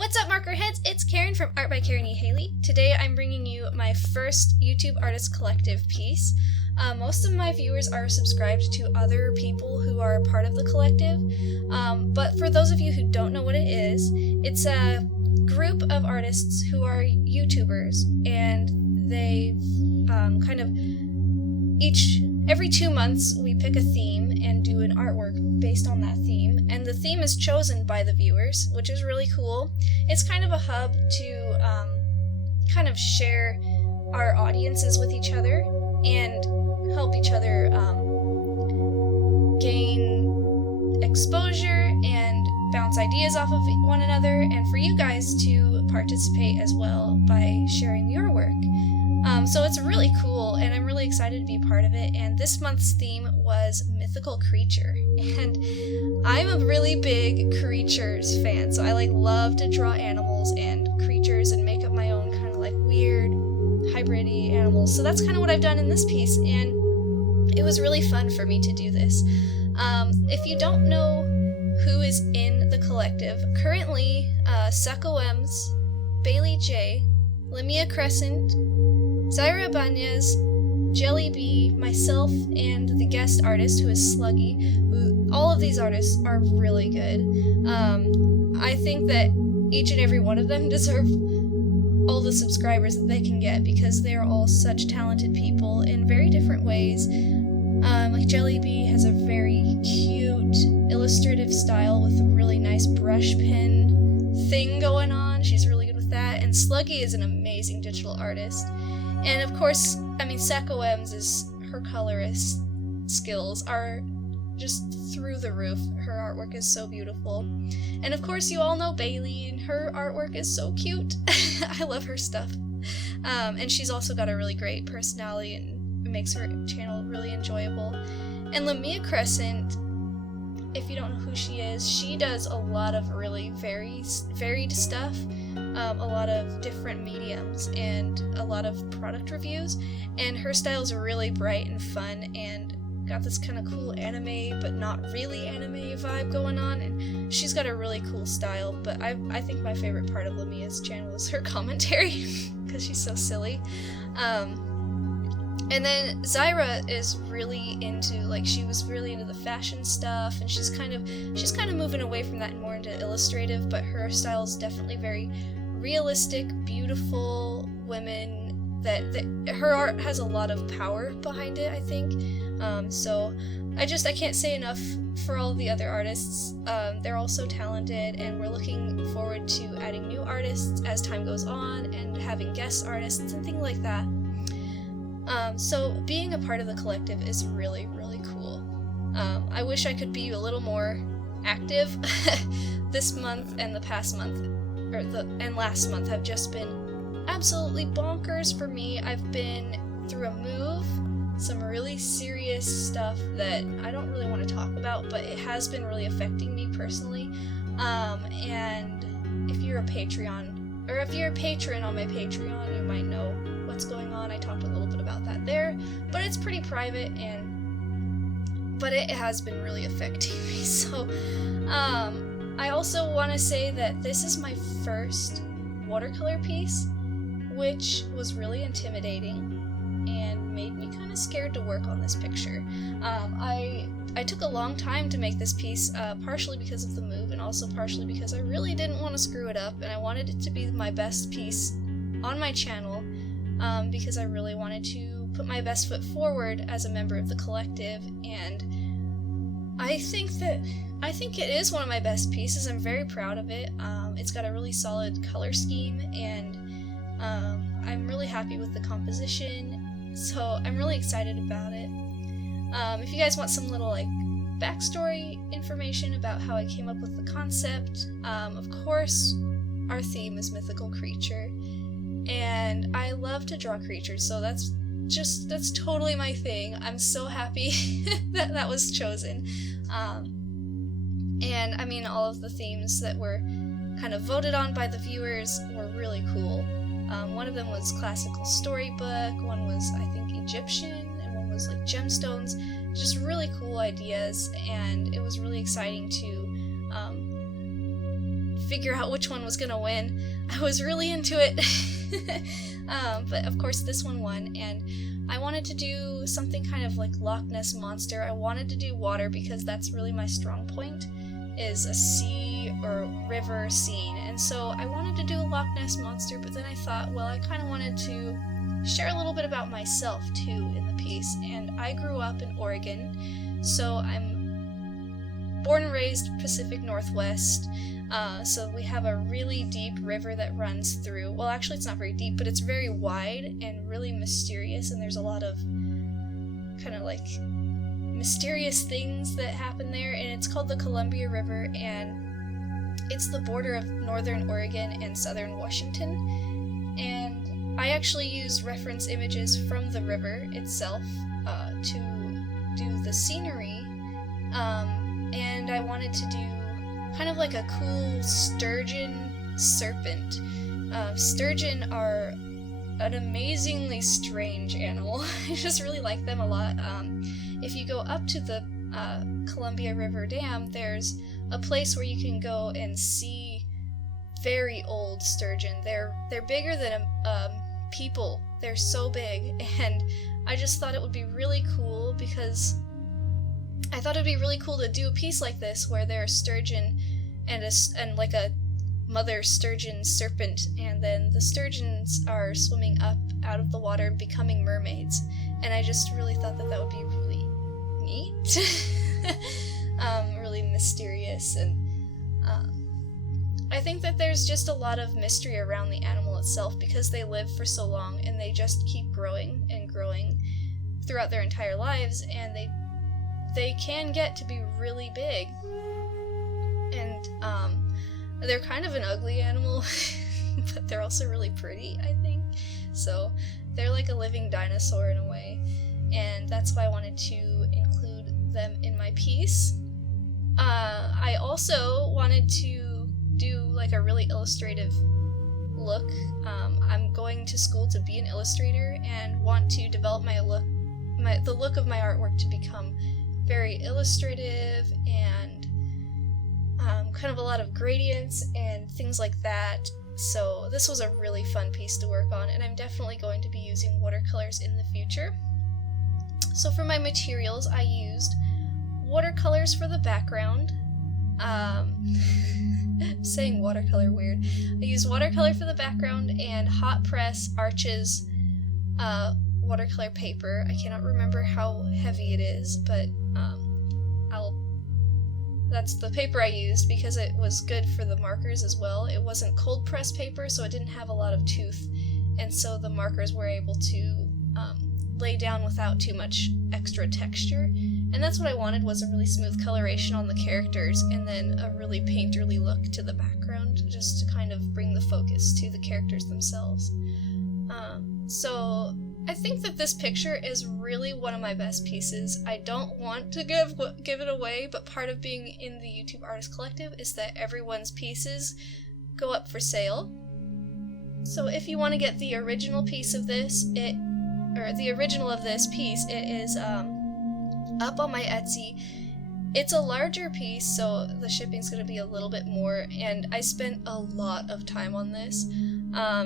What's up, marker heads? It's Karen from Art by Karen E. Haley. Today I'm bringing you my first YouTube Artist Collective piece. Most of my viewers are subscribed to other people who are a part of the collective, but for those of you who don't know what it is, it's a group of artists who are YouTubers, and they every 2 months we pick a theme and do an artwork based on that theme, and the theme is chosen by the viewers, which is really cool. It's kind of a hub to kind of share our audiences with each other and help each other gain exposure and bounce ideas off of one another, and for you guys to participate as well by sharing your work. So it's really cool, and I'm really excited to be part of it, and this month's theme was Mythical Creature, and I'm a really big creatures fan, so I love to draw animals and creatures and make up my own kind of weird hybrid-y animals, so that's kind of what I've done in this piece, and it was really fun for me to do this. If you don't know who is in the collective, currently Seko M's, Bailey J, Lamia Crescent, Zyra Banez, Jelly Bee, myself, and the guest artist who is Sluggy. All of these artists are really good. I think that each and every one of them deserve all the subscribers that they can get because they are all such talented people in very different ways. Jelly Bee has a very cute illustrative style with a really nice brush pen thing going on. She's really good with that. And Sluggy is an amazing digital artist. And of course, Seko M's her colorist skills are just through the roof. Her artwork is so beautiful. And of course, you all know Bailey, and her artwork is so cute. I love her stuff. And she's also got a really great personality and it makes her channel really enjoyable. And Lamia Crescent, if you don't know who she is, she does a lot of really varied stuff, a lot of different mediums, and a lot of product reviews, and her style's really bright and fun, and got this kind of cool anime, but not really anime vibe going on, and she's got a really cool style, but I think my favorite part of Lamia's channel is her commentary, because she's so silly. And then Zyra is really into, she was really into the fashion stuff, and she's kind of moving away from that and more into illustrative, but her style is definitely very realistic, beautiful women, that her art has a lot of power behind it, I think. So I can't say enough for all the other artists. They're all so talented, and we're looking forward to adding new artists as time goes on, and having guest artists and things like that. So being a part of the collective is really, really cool. I wish I could be a little more active. This month and the past month, and last month have just been absolutely bonkers for me. I've been through a move, some really serious stuff that I don't really want to talk about, but it has been really affecting me personally. And if you're a patron on my Patreon, you might know what's going on. I talked a little bit about that there, but it's pretty private, but it has been really affecting me. So I also want to say that this is my first watercolor piece, which was really intimidating and made me kind of scared to work on this picture. I took a long time to make this piece, partially because of the move, and also partially because I really didn't want to screw it up, and I wanted it to be my best piece on my channel, because I really wanted to put my best foot forward as a member of the collective, and I think it is one of my best pieces. I'm very proud of it. It's got a really solid color scheme, and I'm really happy with the composition, so I'm really excited about it. If you guys want some little backstory information about how I came up with the concept, of course our theme is Mythical Creature, and I love to draw creatures, so that's totally my thing. I'm so happy that was chosen. And all of the themes that were kind of voted on by the viewers were really cool. One of them was classical storybook, one was I think Egyptian, and one was gemstones. Just really cool ideas, and it was really exciting to figure out which one was gonna win. I was really into it. But of course this one won, and I wanted to do something kind of like Loch Ness Monster. I wanted to do water because that's really my strong point, is a sea or river scene. And so I wanted to do a Loch Ness Monster, but then I thought, well, I kind of wanted to share a little bit about myself too in the piece. And I grew up in Oregon, so I'm born and raised Pacific Northwest. So we have a really deep river that runs through. Well, actually it's not very deep, but it's very wide and really mysterious, and there's a lot of kind of like mysterious things that happen there, and it's called the Columbia River, and it's the border of northern Oregon and southern Washington. And I actually use reference images from the river itself to do the scenery, and I wanted to do kind of like a cool sturgeon serpent. Sturgeon are an amazingly strange animal. I just really like them a lot. If you go up to the Columbia River Dam, there's a place where you can go and see very old sturgeon. They're bigger than people. They're so big, and I just thought it would be really cool because I thought it'd be really cool to do a piece like this where there are sturgeon and like a mother sturgeon serpent, and then the sturgeons are swimming up out of the water and becoming mermaids. And I just really thought that would be really neat. Really mysterious, and I think that there's just a lot of mystery around the animal itself because they live for so long and they just keep growing and growing throughout their entire lives, and they can get to be really big. And they're kind of an ugly animal, but they're also really pretty, I think. So they're like a living dinosaur in a way, and that's why I wanted to include them in my piece. I also wanted to do like a really illustrative look. I'm going to school to be an illustrator and want to develop the look of my artwork to become very illustrative and kind of a lot of gradients and things like that. So this was a really fun piece to work on, and I'm definitely going to be using watercolors in the future. So for my materials, I used watercolors for the background. I'm saying watercolor weird. I used watercolor for the background and hot press Arches watercolor paper. I cannot remember how heavy it is, but that's the paper I used because it was good for the markers as well. It wasn't cold press paper, so it didn't have a lot of tooth, and so the markers were able to lay down without too much extra texture. And that's what I wanted, was a really smooth coloration on the characters and then a really painterly look to the background, just to kind of bring the focus to the characters themselves. So I think that this picture is really one of my best pieces. I don't want to give it away, but part of being in the YouTube Artist Collective is that everyone's pieces go up for sale. So if you want to get the original piece of this, it is up on my Etsy. It's a larger piece, so the shipping's going to be a little bit more, and I spent a lot of time on this.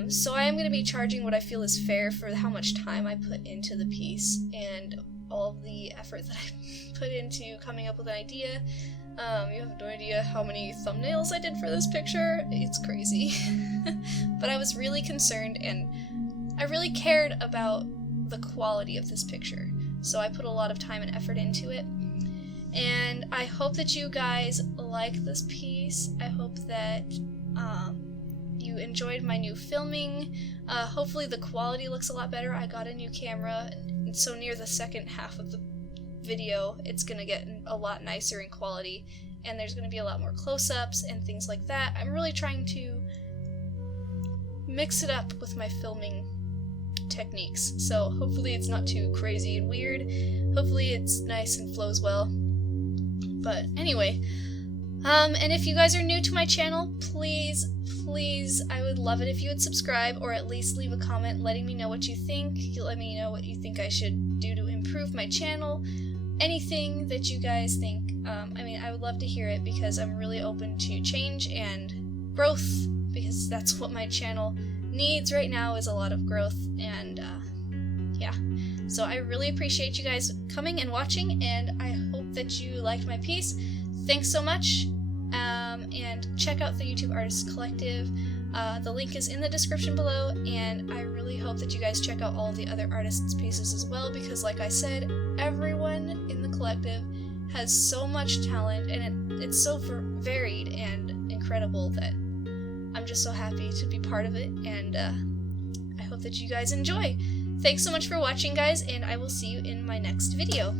So I am going to be charging what I feel is fair for how much time I put into the piece and all of the effort that I put into coming up with an idea. You have no idea how many thumbnails I did for this picture. It's crazy. But I was really concerned, and I really cared about the quality of this picture. So I put a lot of time and effort into it. And I hope that you guys like this piece. I hope that you enjoyed my new filming. Hopefully the quality looks a lot better. I got a new camera, and so near the second half of the video, it's gonna get a lot nicer in quality, and there's gonna be a lot more close-ups and things like that. I'm really trying to mix it up with my filming techniques, so hopefully it's not too crazy and weird. Hopefully it's nice and flows well. But anyway, and if you guys are new to my channel, please, I would love it if you would subscribe, or at least leave a comment letting me know what you think. Let me know what you think I should do to improve my channel. Anything that you guys think. I would love to hear it, because I'm really open to change and growth, because that's what my channel needs right now, is a lot of growth. And yeah, so I really appreciate you guys coming and watching, and I hope that you liked my piece. Thanks so much, and check out the YouTube Artists Collective. The link is in the description below, and I really hope that you guys check out all the other artists' pieces as well, because like I said, everyone in the collective has so much talent, and it's so varied and incredible that I'm just so happy to be part of it, and I hope that you guys enjoy. Thanks so much for watching, guys, and I will see you in my next video.